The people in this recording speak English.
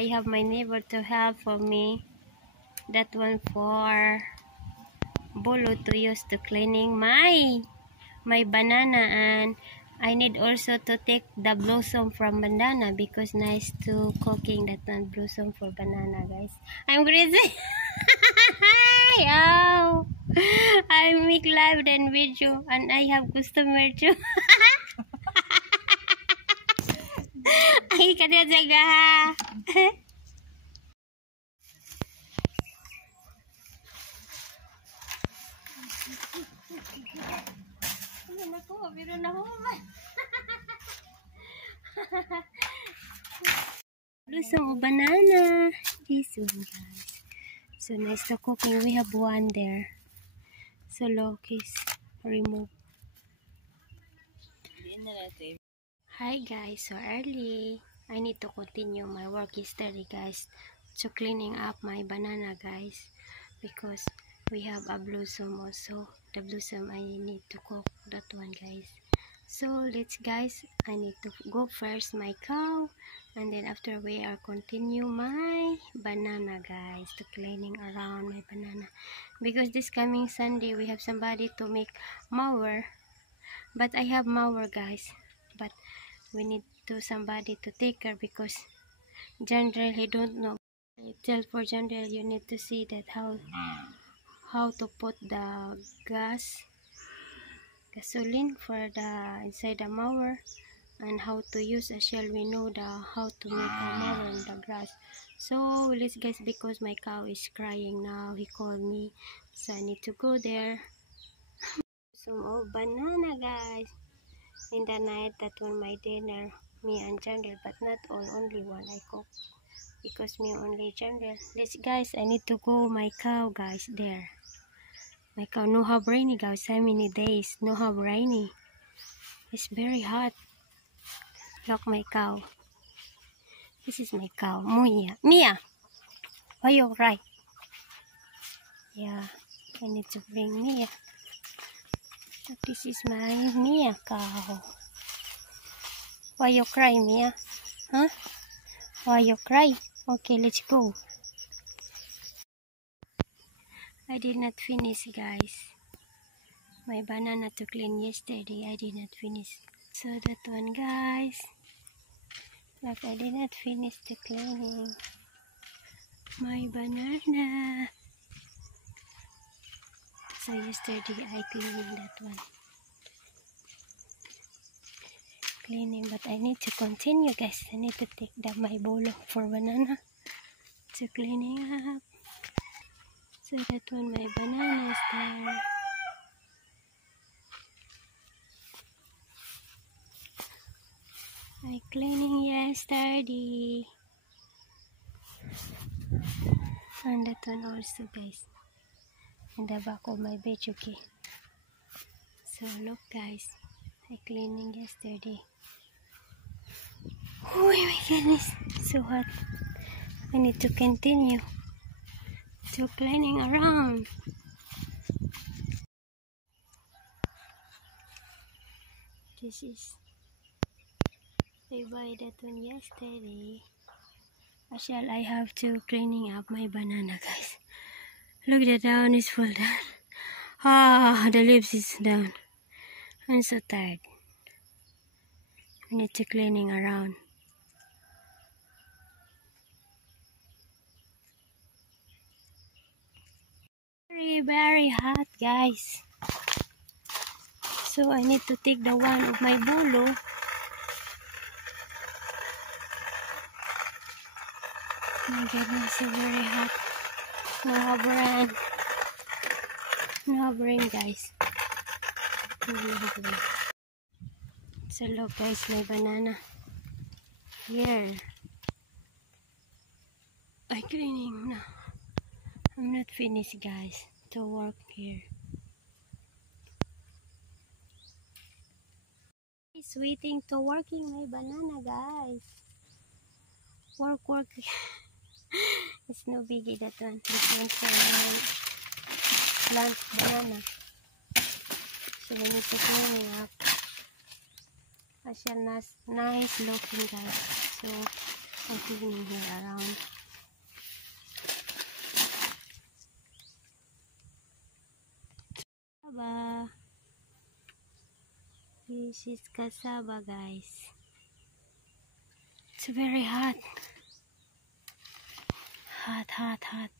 I have my neighbor to help for me. That one for bolo to use to cleaning my banana, and I need also to take the blossom from banana because nice to cooking that one blossom for banana, guys. I'm crazy. Oh, I make live and video and I have customer too. Ay, kada jaga. Blossom of banana. This one, guys. So nice to cooking. We have one there. So look, is remove. Hi guys, so early. I need to continue my work yesterday, guys. So cleaning up my banana, guys, because we have a blossom also. The blossom I need to cook that one, guys. So let's, guys, I need to go first my cow, and then after we are continue my banana, guys, to cleaning around my banana, because this coming Sunday we have somebody to make mower, but I have mower, guys, but we need to somebody to take care because general he don't know. I tell for general you need to see that how to put the gasoline for the inside the mower, and how to use a shell. We know the how to make a mower in the grass. So let's guys, because my cow is crying now, he called me, so I need to go there. Some banana, guys, in the night. That one my dinner, me and general, but not all, only one I cook because me only general. Let's, guys, I need to go my cow, guys, there. My cow no have rainy, guys. How many days no have rainy? It's very hot. Look my cow. This is my cow, Mia. Mia, why you cry? Yeah, I need to bring Mia. So this is my Mia cow. Why you cry, Mia? Huh? Why you cry? Okay, let's go. I did not finish, guys. My banana to clean yesterday, I did not finish. So that one, guys. Look, I did not finish the cleaning my banana. So yesterday I cleaning that one. Cleaning, but I need to continue, guys. I need to take my bolo for banana to cleaning up. So that one, my banana is there. I cleaning yesterday. And that one also, guys, in the back of my bed, okay. So look, guys, I cleaning yesterday. Oh my goodness, so hot. I need to continue to cleaning around. This is, I buy that one yesterday. Shall I have to cleaning up my banana, guys? Look, the down is full down. Ah, the leaves is down. I'm so tired. I need to cleaning around. Very hot, guys. So I need to take the one of my bolo. My goodness, it's very hot. No have rain. No have rain, guys. No have rain. So look, guys, my banana here. I cleaning now. I'm not finished, guys, to work here. It's waiting to working my banana, guys. Work. It's no biggie, that one. This one's plant banana. So we need to clean it up. Nice looking, guys. So I'm cleaning here around. Cassava. This is cassava, guys. It's very hot. Hot.